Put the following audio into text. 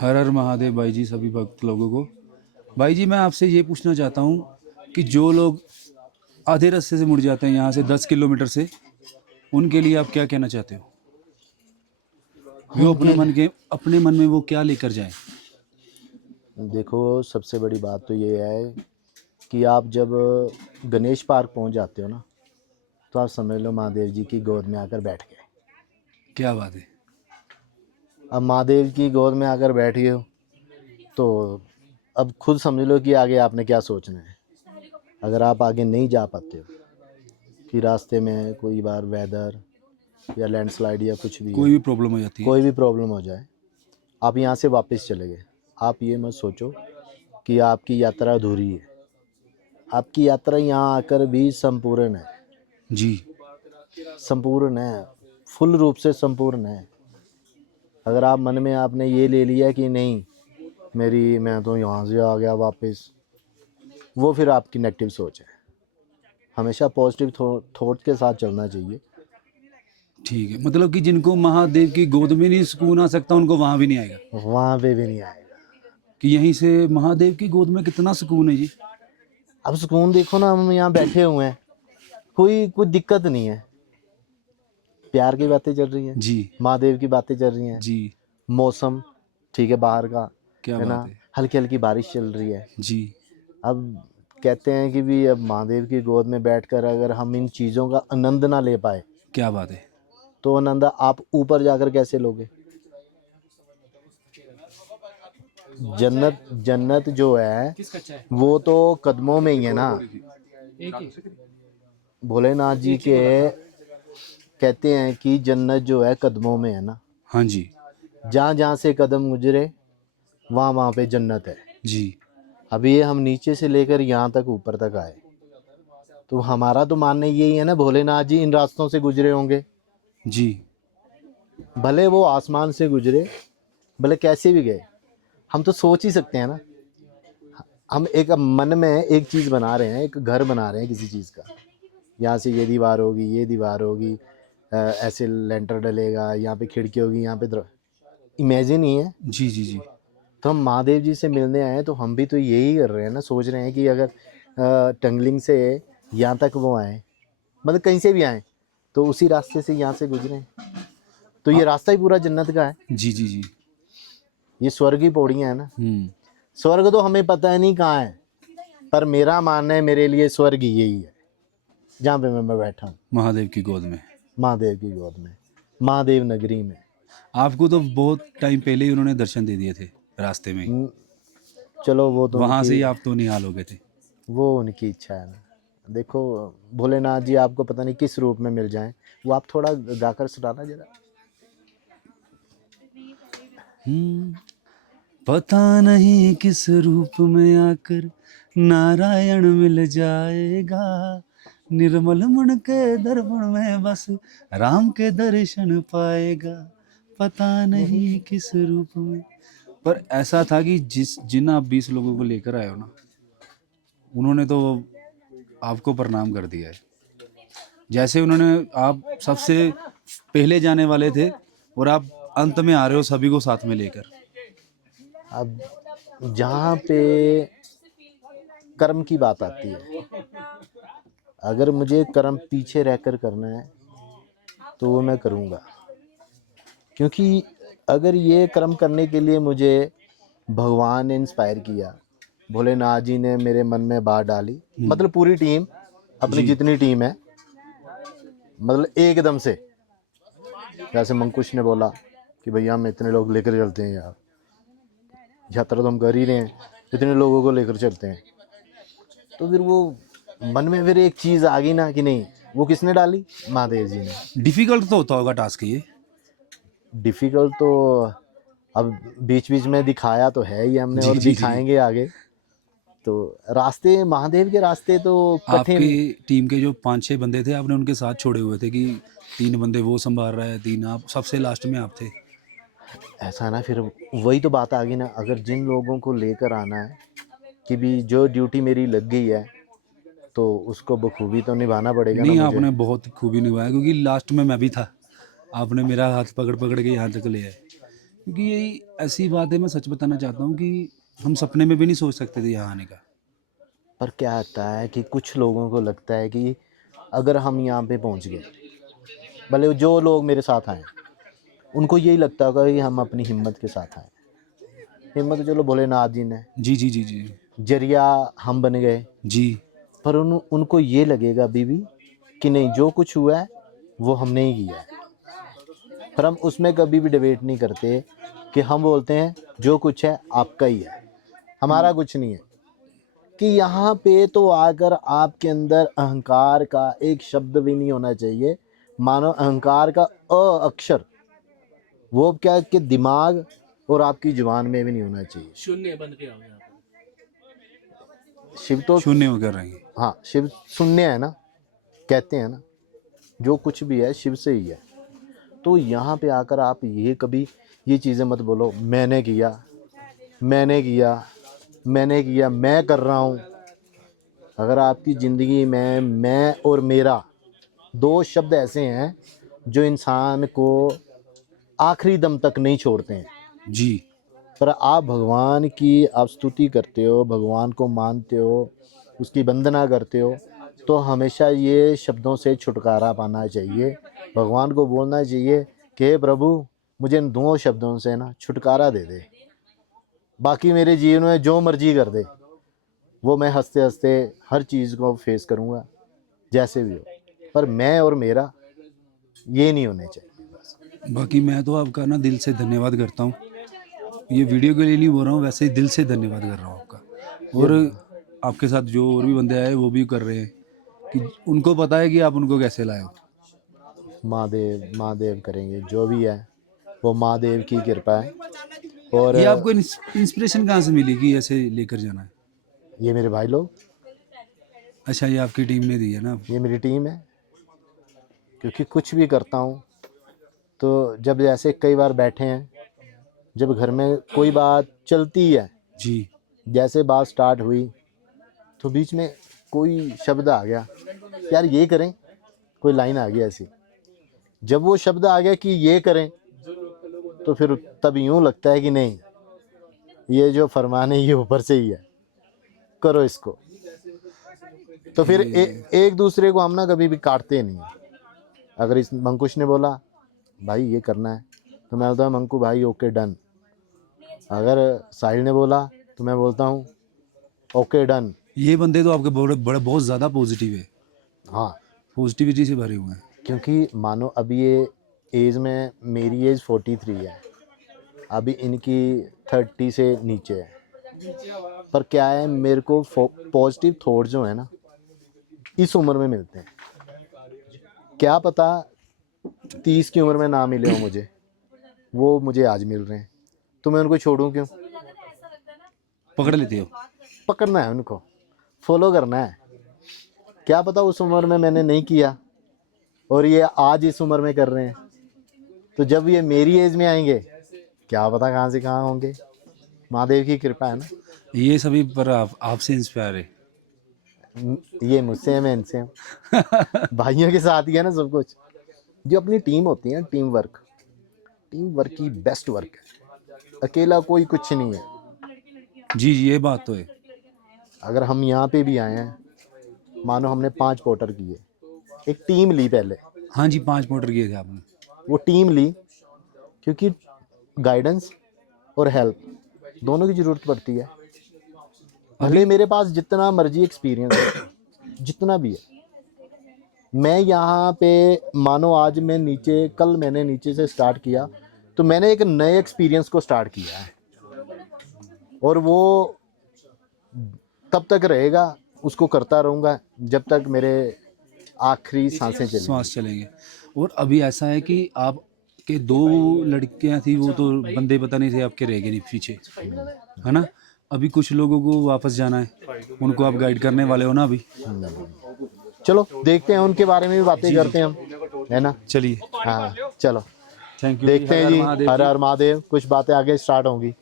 हर हर महादेव भाई जी सभी भक्त लोगों को। भाई जी मैं आपसे ये पूछना चाहता हूँ कि जो लोग आधे रास्ते से मुड़ जाते हैं यहाँ से 10 किलोमीटर से, उनके लिए आप क्या कहना चाहते हो? वो उनके अपने मन में वो क्या लेकर जाएं? देखो, सबसे बड़ी बात तो ये है कि आप जब गणेश पार्क पहुंच जाते हो ना, तो आप समझ लो महादेव जी की गोद में आकर बैठ गए। क्या बात है। अब महादेव की गोद में आकर बैठ गए हो तो अब खुद समझ लो कि आगे आपने क्या सोचना है। अगर आप आगे नहीं जा पाते हो कि रास्ते में कोई बार वेदर या लैंडस्लाइड या कुछ भी कोई है, भी प्रॉब्लम हो जाती है। कोई भी प्रॉब्लम हो जाए, आप यहाँ से वापस चले गए, आप ये मत सोचो कि आपकी यात्रा अधूरी है। आपकी यात्रा यहाँ आकर भी संपूर्ण है, जी। संपूर्ण है, फुल रूप से संपूर्ण है। अगर आप मन में आपने ये ले लिया कि नहीं मैं तो यहाँ से आ गया वापस, वो फिर आपकी नेगेटिव सोच है। हमेशा पॉजिटिव थॉट के साथ चलना चाहिए। ठीक है, मतलब कि जिनको महादेव की गोद में नहीं सुकून आ सकता उनको वहाँ भी नहीं आएगा। वहाँ पे भी नहीं आएगा। कि यहीं से महादेव की गोद में कितना सुकून है जी। अब सुकून देखो ना, हम यहाँ बैठे हुए हैं, कोई दिक्कत नहीं है। प्यार की बातें चल रही हैं, जी। महादेव की बातें चल रही हैं, जी। मौसम ठीक है बाहर का, क्या है ना, बात है। हल्की हल्की बारिश चल रही है। जी। अब कहते हैं कि भी अब महादेव की गोद में बैठकर अगर हम इन चीज़ों का आनंद ना ले पाए, क्या बात है। तो आनंद आप ऊपर जाकर कैसे लोगे। जन्नत जन्नत जो है वो तो कदमों में ही है ना। भोलेनाथ जी के कहते हैं कि जन्नत जो है कदमों में है ना। हाँ जी। जहाँ जहाँ से कदम गुजरे वहाँ वहाँ पे जन्नत है। जी। अभी ये हम नीचे से लेकर यहाँ तक ऊपर तक आए, तो हमारा तो मानना यही है ना, भोलेनाथ जी इन रास्तों से गुजरे होंगे। जी। भले वो आसमान से गुजरे, भले कैसे भी गए, हम तो सोच ही सकते हैं ना। हम एक मन में एक चीज़ बना रहे हैं, एक घर बना रहे हैं किसी चीज़ का। यहाँ से ये दीवार होगी, ये दीवार होगी, ऐसे लेंटर डलेगा, यहाँ पे खिड़की होगी, यहाँ पे इमेजिन ही है। जी। जी। जी। तो हम महादेव जी से मिलने आए हैं, तो हम भी तो यही कर रहे हैं ना, सोच रहे हैं कि अगर टंगलिंग से यहाँ तक वो आए, मतलब कहीं से भी आए, तो उसी रास्ते से यहाँ से गुजरे, तो ये रास्ता ही पूरा जन्नत का है। जी। जी। जी। ये स्वर्ग की पौड़ियाँ हैं ना। हम्म। स्वर्ग तो हमें पता है नहीं कहाँ है, पर मेरा मानना है मेरे लिए स्वर्ग यही है जहाँ पे मैं बैठा हूँ, महादेव की गोद में। महादेव की गोद में, महादेव नगरी में। आपको तो बहुत टाइम पहले ही उन्होंने दर्शन दे दिए थे रास्ते में ही। चलो वो तो वहां से उनकी, ही आप तो निहाल हो गए थे। वो उनकी इच्छा है ना। देखो, भोलेनाथ जी आपको पता नहीं किस रूप में मिल जाएं, वो आप थोड़ा गाकर सुनाना जरा। पता नहीं किस रूप में आकर नारायण मिल जाएगा, निर्मल मन के दर्पण में बस राम के दर्शन पाएगा। पता नहीं किस रूप में। पर ऐसा था कि जिन आप 20 लोगों को लेकर आए हो ना, उन्होंने तो आपको प्रणाम कर दिया है। जैसे उन्होंने, आप सबसे पहले जाने वाले थे और आप अंत में आ रहे हो सभी को साथ में लेकर। अब जहाँ पे कर्म की बात आती है, अगर मुझे कर्म पीछे रहकर करना है तो वो मैं करूँगा, क्योंकि अगर ये कर्म करने के लिए मुझे भगवान ने इंस्पायर किया, भोलेनाथ जी ने मेरे मन में बात डाली, मतलब पूरी टीम, अपनी जी। जितनी टीम है, मतलब एकदम से, जैसे मंकुश ने बोला कि भैया हम इतने लोग लेकर चलते हैं यार, यात्रा तो हम कर ही रहे हैं, इतने लोगों को लेकर चलते हैं, तो फिर वो मन में फिर एक चीज़ आ गई ना कि नहीं, वो किसने डाली, महादेव जी ने। डिफिकल्ट तो होता होगा टास्क ये। डिफ़िकल्ट तो अब बीच बीच में दिखाया तो है ही हमने, जी। और जी। जी। दिखाएंगे आगे। तो रास्ते, महादेव के रास्ते तो आपकी कठिन। टीम के जो 5-6 बंदे थे आपने उनके साथ छोड़े हुए थे कि 3 बंदे वो संभाल रहा है, 3 आप, सबसे लास्ट में आप थे। ऐसा ना, फिर वही तो बात आ गई ना, अगर जिन लोगों को लेकर आना है कि भी जो ड्यूटी मेरी लग गई है, तो उसको बखूबी तो निभाना पड़ेगा ना नहीं, मुझे। आपने बहुत खूबी निभाया क्योंकि लास्ट में मैं भी था। आपने मेरा हाथ पकड़ पकड़ के यहाँ तक ले आए। क्योंकि यही ऐसी बात है, मैं सच बताना चाहता हूँ कि हम सपने में भी नहीं सोच सकते थे यहाँ आने का। पर क्या होता है कि कुछ लोगों को लगता है कि अगर हम यहाँ पे पहुँच गए, भले जो लोग मेरे साथ आए उनको यही लगता होगा कि हम अपनी हिम्मत के साथ आए। हिम्मत तो चलो भोलेनाथ जी ने, जी जी जी जी जरिया हम बन गए, जी। पर उनको ये लगेगा अभी भी कि नहीं, जो कुछ हुआ है वो हमने ही किया है। पर हम उसमें कभी भी डिबेट नहीं करते कि हम बोलते हैं जो कुछ है आपका ही है, हमारा कुछ नहीं है। कि यहाँ पे तो आकर आपके अंदर अहंकार का एक शब्द भी नहीं होना चाहिए। मानो अहंकार का अ अक्षर, वो क्या कि दिमाग और आपकी जुबान में भी नहीं होना चाहिए। शून्य बन के आओ यहाँ पे। शिव तो, शून्य होकर रहेंगे। हाँ शिव शून्य है ना, कहते हैं ना, जो कुछ भी है शिव से ही है। तो यहाँ पे आकर आप ये कभी ये चीज़ें मत बोलो मैंने किया, मैंने किया, मैंने किया, मैं कर रहा हूँ। अगर आपकी ज़िंदगी में मैं और मेरा दो शब्द ऐसे हैं जो इंसान को आखिरी दम तक नहीं छोड़ते हैं। जी। पर आप भगवान की आप स्तुति करते हो, भगवान को मानते हो, उसकी वंदना करते हो, तो हमेशा ये शब्दों से छुटकारा पाना चाहिए। भगवान को बोलना चाहिए कि हे प्रभु मुझे इन दो शब्दों से ना छुटकारा दे दे, बाकी मेरे जीवन में जो मर्जी कर दे, वो मैं हंसते हंसते हर चीज़ को फेस करूँगा जैसे भी हो, पर मैं और मेरा ये नहीं होने चाहिए बस। बाकी मैं तो आपका ना दिल से धन्यवाद करता हूँ। ये वीडियो के लिए नहीं बोल रहा हूँ, वैसे ही दिल से धन्यवाद कर रहा हूँ आपका। और आपके साथ जो और भी बंदे आए वो भी कर रहे हैं कि उनको पता है कि आप उनको कैसे लाए हो। महादेव महादेव करेंगे, जो भी है वो महादेव की कृपा है। और ये आपको इंस्पिरेशन कहाँ से मिली कि ऐसे लेकर जाना है? ये मेरे भाई लोग, अच्छा, ये आपकी टीम ने दी है ना? ये मेरी टीम है। क्योंकि कुछ भी करता हूँ तो जब जैसे कई बार बैठे हैं, जब घर में कोई बात चलती है, जी जैसे बात स्टार्ट हुई तो बीच में कोई शब्द आ गया, यार ये करें, कोई लाइन आ गई ऐसी, जब वो शब्द आ गया कि ये करें, तो फिर तब यूँ लगता है कि नहीं, ये जो फरमान है ये ऊपर से ही है, करो इसको। तो फिर एक दूसरे को हम ना कभी भी काटते नहीं हैं। अगर इस मंकुश ने बोला भाई ये करना है तो मैं बोलता हूँ मंकू भाई ओके डन। अगर साहिल ने बोला तो मैं बोलता हूँ ओके डन। ये बंदे तो आपके बड़े बड़े बहुत ज़्यादा पॉजिटिव है, हाँ, पॉजिटिविटी से भरे हुए हैं। क्योंकि मानो अभी ये एज में, मेरी एज 43 है, अभी इनकी 30 से नीचे है। पर क्या है, मेरे को पॉजिटिव थॉट जो है ना इस उम्र में मिलते हैं। क्या पता 30 की उम्र में ना मिले हो मुझे, वो मुझे आज मिल रहे हैं, तो मैं उनको छोड़ूं क्यों? पकड़ लेते हो? पकड़ना है उनको, फॉलो करना है। क्या पता उस उम्र में मैंने नहीं किया और ये आज इस उम्र में कर रहे हैं, तो जब ये मेरी एज में आएंगे क्या पता कहाँ से कहाँ होंगे। महादेव की कृपा है ना। ये सभी पर आपसे इंस्पायर है। ये मुझसे है, मैं इनसे हूँ। भाइयों के साथ ही है ना सब कुछ। जो अपनी टीम होती है, टीम वर्क की बेस्ट वर्क है। अकेला कोई कुछ नहीं है। जी जी, ये बात तो है। अगर हम यहाँ पे भी आए हैं, मानो हमने 5 पोर्टर किए, एक टीम ली पहले। हाँ जी, 5 मोटर किए थे आपने। वो टीम ली क्योंकि गाइडेंस और हेल्प दोनों की ज़रूरत पड़ती है। भले मेरे पास जितना मर्जी एक्सपीरियंस है, जितना भी है, मैं यहाँ पे मानो आज मैं नीचे, कल मैंने नीचे से स्टार्ट किया, तो मैंने एक नए एक्सपीरियंस को स्टार्ट किया है और वो तब तक रहेगा, उसको करता रहूँगा जब तक मेरे आखिरी सांसें चलेंगी। सांस चलेंगे। और अभी ऐसा है कि आप के 2 लड़कियां थी, वो तो बंदे पता नहीं थे आपके, रह गए नहीं पीछे, है ना? अभी कुछ लोगों को वापस जाना है, उनको आप गाइड करने वाले हो ना अभी? चलो देखते हैं, उनके बारे में भी बातें करते हैं हम, है ना? चलिए, हाँ चलो थैंक यू। देखते हैं जी। हर हर महादेव। कुछ बातें आगे स्टार्ट होंगी।